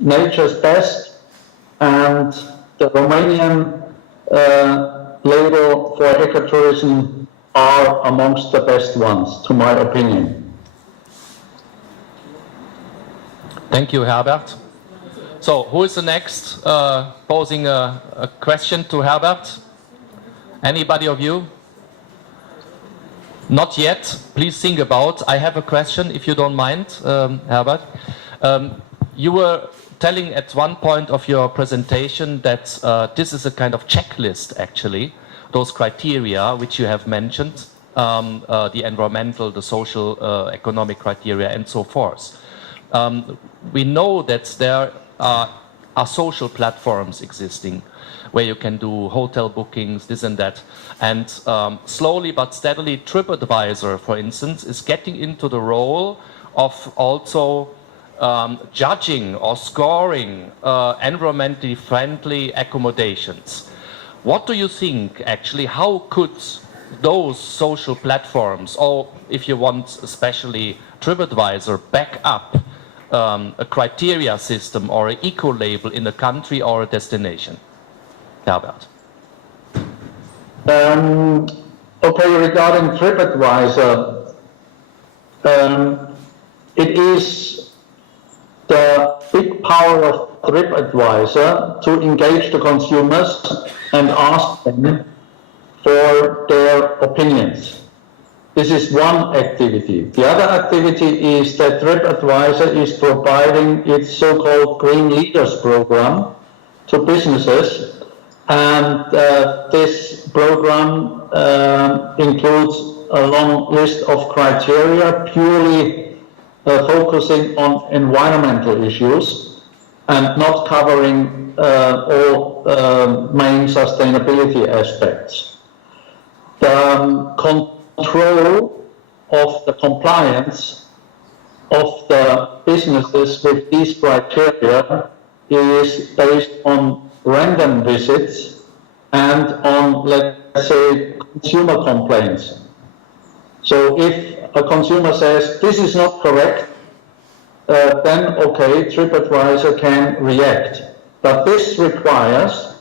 nature's best, and the Romanian label for ecotourism are amongst the best ones, to my opinion. Thank you, Herbert. So, who is the next posing a question to Herbert? Anybody of you? Not yet. Please think about. I have a question, if you don't mind, Herbert. You were telling at one point of your presentation that this is a kind of checklist, actually, those criteria which you have mentioned, the environmental, the social, economic criteria, and so forth. We know that there are social platforms existing where you can do hotel bookings, this and that. And slowly but steadily, TripAdvisor, for instance, is getting into the role of also judging or scoring environmentally friendly accommodations. What do you think, actually, how could those social platforms, or if you want especially TripAdvisor, back up a criteria system or an eco-label in a country or a destination? Herbert. Okay, regarding TripAdvisor, it is the big power of TripAdvisor to engage the consumers and ask them for their opinions. This is one activity. The other activity is that TripAdvisor is providing its so-called Green Leaders program to businesses, and this program includes a long list of criteria purely focusing on environmental issues and not covering all main sustainability aspects. The control of the compliance of the businesses with these criteria is based on random visits and on, let's say, consumer complaints. So if a consumer says, this is not correct, then okay, TripAdvisor can react. But this requires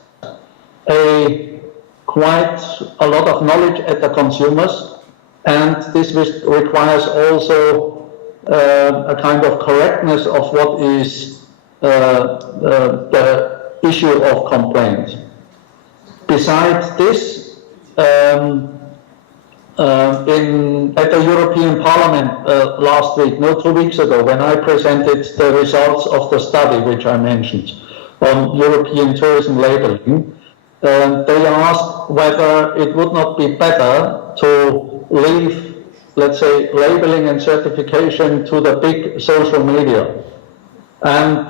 quite a lot of knowledge at the consumers, and this requires also a kind of correctness of what is the issue of complaint. Besides this, at the European Parliament last week, 2 weeks ago, when I presented the results of the study which I mentioned on European tourism labeling, they asked whether it would not be better to leave, let's say, labeling and certification to the big social media. And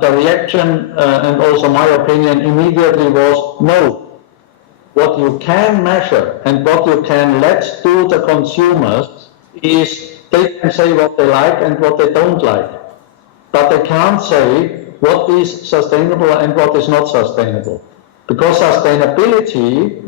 the reaction, and also my opinion, immediately was no. What you can measure and what you can let do the consumers is they can say what they like and what they don't like. But they can't say what is sustainable and what is not sustainable. Because sustainability,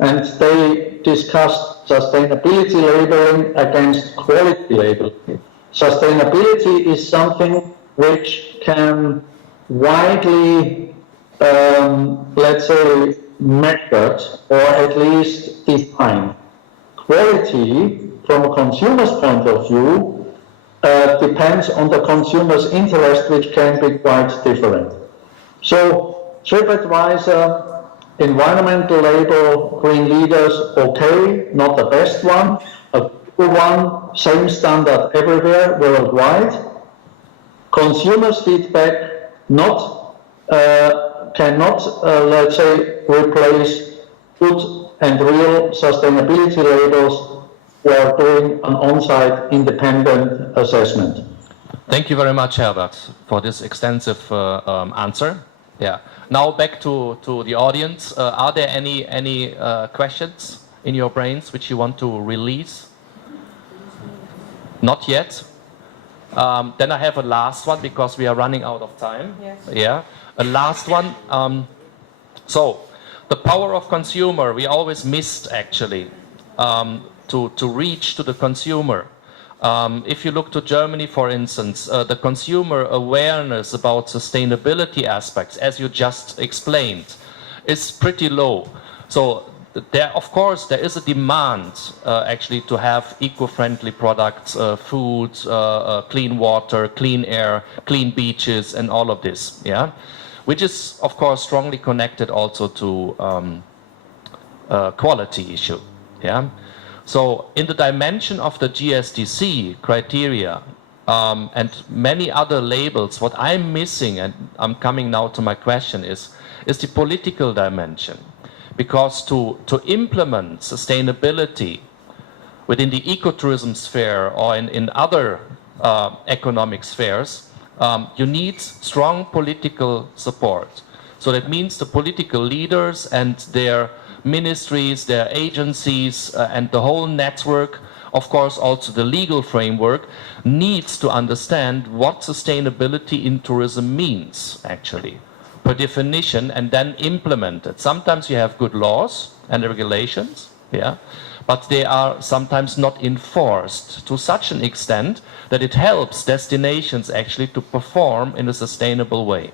and they discussed sustainability labeling against quality labeling. Sustainability is something which can widely, let's say, measured or at least defined. Quality, from a consumer's point of view, depends on the consumer's interest, which can be quite different. So TripAdvisor, environmental label, Green Leaders, okay, not the best one, a good one, same standard everywhere, worldwide. Consumers' feedback cannot, let's say, replace good and real sustainability labels who are doing an on-site independent assessment. Thank you very much, Herbert, for this extensive answer. Yeah. Now back to the audience. Are there any questions in your brains which you want to release? Not yet. Then I have a last one because we are running out of time. Yes. Yeah. A last one. So, the power of consumer, we always missed actually to reach to the consumer. If you look to Germany, for instance, the consumer awareness about sustainability aspects, as you just explained, is pretty low. So there, of course, there is a demand actually to have eco-friendly products, food, clean water, clean air, clean beaches, and all of this, yeah? Which is, of course, strongly connected also to quality issue, yeah? So in the dimension of the GSDC criteria and many other labels, what I'm missing, and I'm coming now to my question, is the political dimension. Because to implement sustainability within the ecotourism sphere or in other economic spheres, you need strong political support. So that means the political leaders and their ministries, their agencies, and the whole network, of course also the legal framework, needs to understand what sustainability in tourism means, actually, per definition, and then implement it. Sometimes you have good laws and regulations, yeah, but they are sometimes not enforced to such an extent that it helps destinations actually to perform in a sustainable way.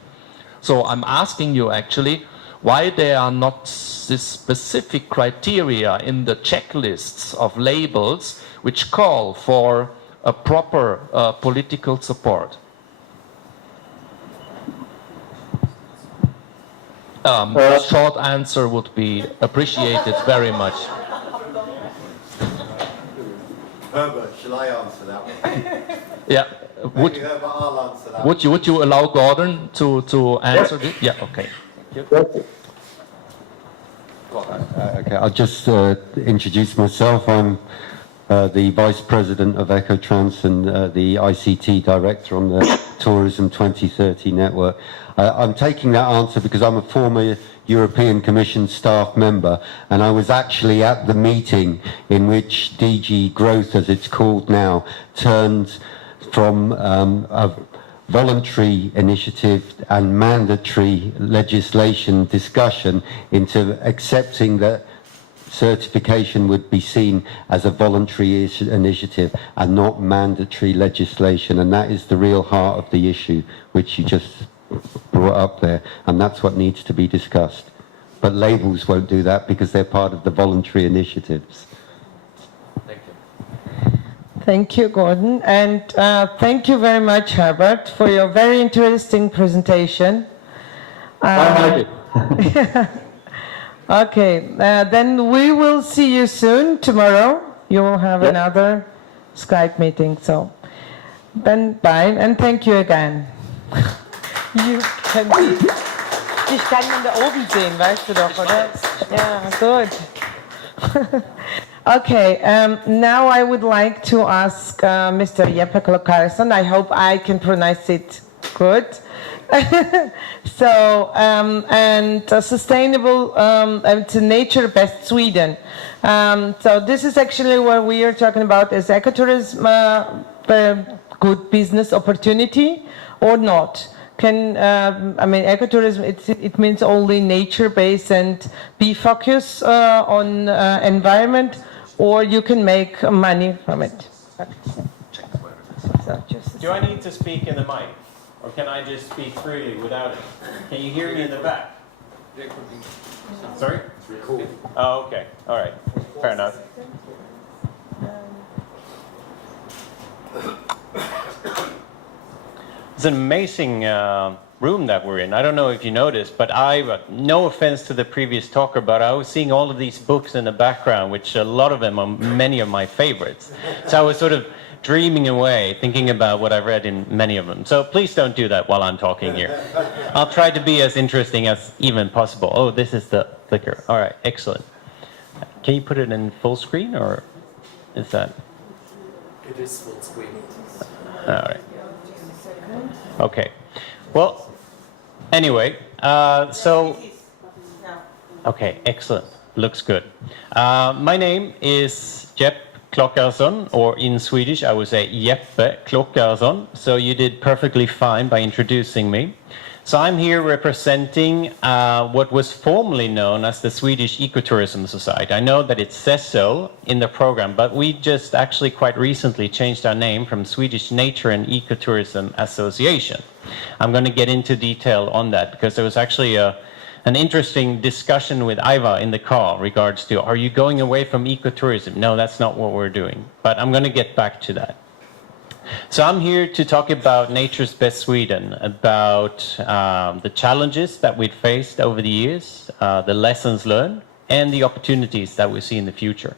So I'm asking you actually, why there are not this specific criteria in the checklists of labels which call for a proper political support. Short answer would be appreciated very much. Herbert, shall I answer that one? Yeah. Maybe Herbert, I'll answer that one. Would you allow Gordon to answer this? Yeah, okay. Okay, I'll just introduce myself. I'm the Vice President of EcoTrans and the ICT Director on the Tourism 2030 Network. I'm taking that answer because I'm a former European Commission staff member, and I was actually at the meeting in which DG Growth, as it's called now, turned from a voluntary initiative and mandatory legislation discussion into accepting that certification would be seen as a voluntary initiative and not mandatory legislation. And that is the real heart of the issue, which you just brought up there. And that's what needs to be discussed. But labels won't do that because they're part of the voluntary initiatives. Thank you, Gordon. And thank you very much, Herbert, for your very interesting presentation. I like it. Okay, then we will see you soon, tomorrow. You will have another Skype meeting. So, then bye, and thank you again. You can dich kann man da oben sehen, weißt du doch, oder? Yeah, good. Okay, now I would like to ask Mr. Jeppe Klokarson. I hope I can pronounce it good. So, and sustainable, it's Nature Best Sweden. So this is actually what we are talking about, is ecotourism a good business opportunity or not? Can, I mean, ecotourism, it means only nature-based and be focused on environment, or you can make money from it. Do I need to speak in the mic? Or can I just speak freely without it? Can you hear me in the back? Sorry? Oh, okay. All right. Fair enough. It's an amazing room that we're in. I don't know if you noticed, but no offense to the previous talker, but I was seeing all of these books in the background, which a lot of them are many of my favorites. So I was sort of dreaming away, thinking about what I've read in many of them. So please don't do that while I'm talking here. I'll try to be as interesting as even possible. Oh, this is the clicker. All right, excellent. Can you put it in full screen, or is that? It is full screen. All right. Okay. Well, anyway, okay, excellent. Looks good. My name is Jeppe Klockarsson, or in Swedish I would say Jeppe Klockarsson, so you did perfectly fine by introducing me. So I'm here representing what was formerly known as the Swedish Ecotourism Society. I know that it says so in the program, but we just actually quite recently changed our name from Swedish Nature and Ecotourism Association. I'm going to get into detail on that because there was actually an interesting discussion with Iva in the car regards to, are you going away from ecotourism? No, that's not what we're doing, but I'm going to get back to that. So I'm here to talk about Nature's Best Sweden, about the challenges that we've faced over the years, the lessons learned, and the opportunities that we see in the future.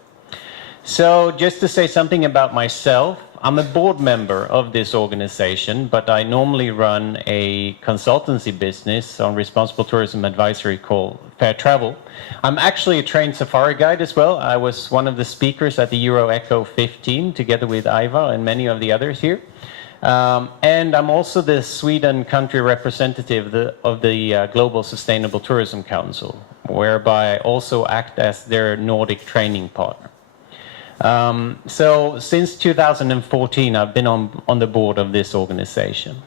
So just to say something about myself, I'm a board member of this organization, but I normally run a consultancy business on responsible tourism advisory called Fair Travel. I'm actually a trained safari guide as well. I was one of the speakers at the EuroEco 15 together with Iva and many of the others here. And I'm also the Sweden country representative of the Global Sustainable Tourism Council, whereby I also act as their Nordic training partner. So since 2014, I've been on the board of this organization.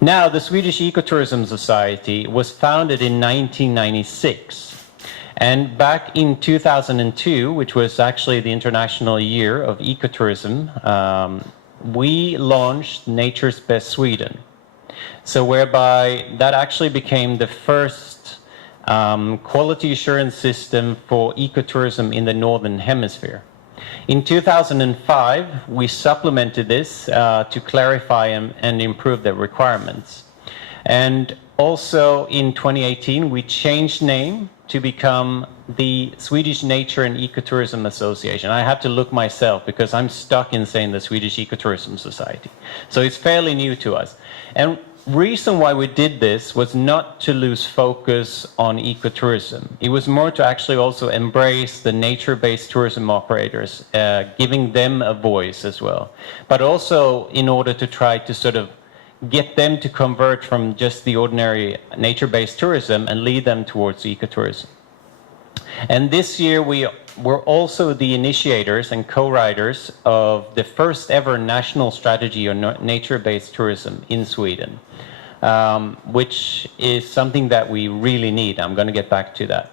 Now, the Swedish Ecotourism Society was founded in 1996. And back in 2002, which was actually the International Year of Ecotourism, we launched Nature's Best Sweden. So whereby that actually became the first quality assurance system for ecotourism in the Northern Hemisphere. In 2005, we supplemented this to clarify and improve the requirements. And also in 2018, we changed name to become the Swedish Nature and Ecotourism Association. I have to look myself because I'm stuck in saying the Swedish Ecotourism Society. So it's fairly new to us. And reason why we did this was not to lose focus on ecotourism. It was more to actually also embrace the nature-based tourism operators, giving them a voice as well. But also in order to try to sort of get them to convert from just the ordinary nature-based tourism and lead them towards ecotourism. And this year we were also the initiators and co-writers of the first ever national strategy on nature-based tourism in Sweden, which is something that we really need. I'm going to get back to that.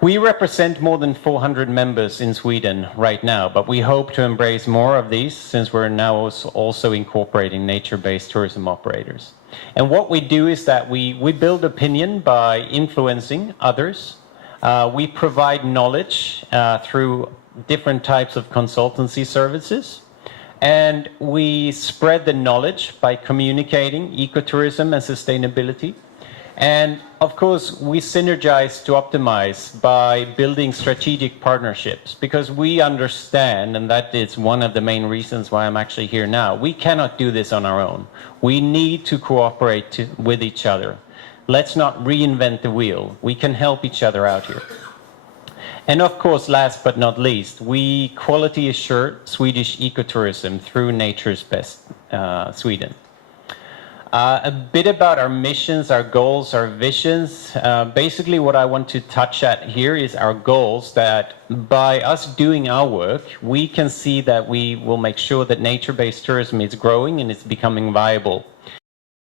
We represent more than 400 members in Sweden right now, but we hope to embrace more of these since we're now also incorporating nature-based tourism operators. And what we do is that we build opinion by influencing others. We provide knowledge through different types of consultancy services. And we spread the knowledge by communicating ecotourism and sustainability. And of course, we synergize to optimize by building strategic partnerships because we understand, and that is one of the main reasons why I'm actually here now, we cannot do this on our own. We need to cooperate with each other. Let's not reinvent the wheel. We can help each other out here. And of course, last but not least, we quality assure Swedish ecotourism through Nature's Best Sweden. A bit about our missions, our goals, our visions. Basically, what I want to touch at here is our goals that by us doing our work, we can see that we will make sure that nature-based tourism is growing and it's becoming viable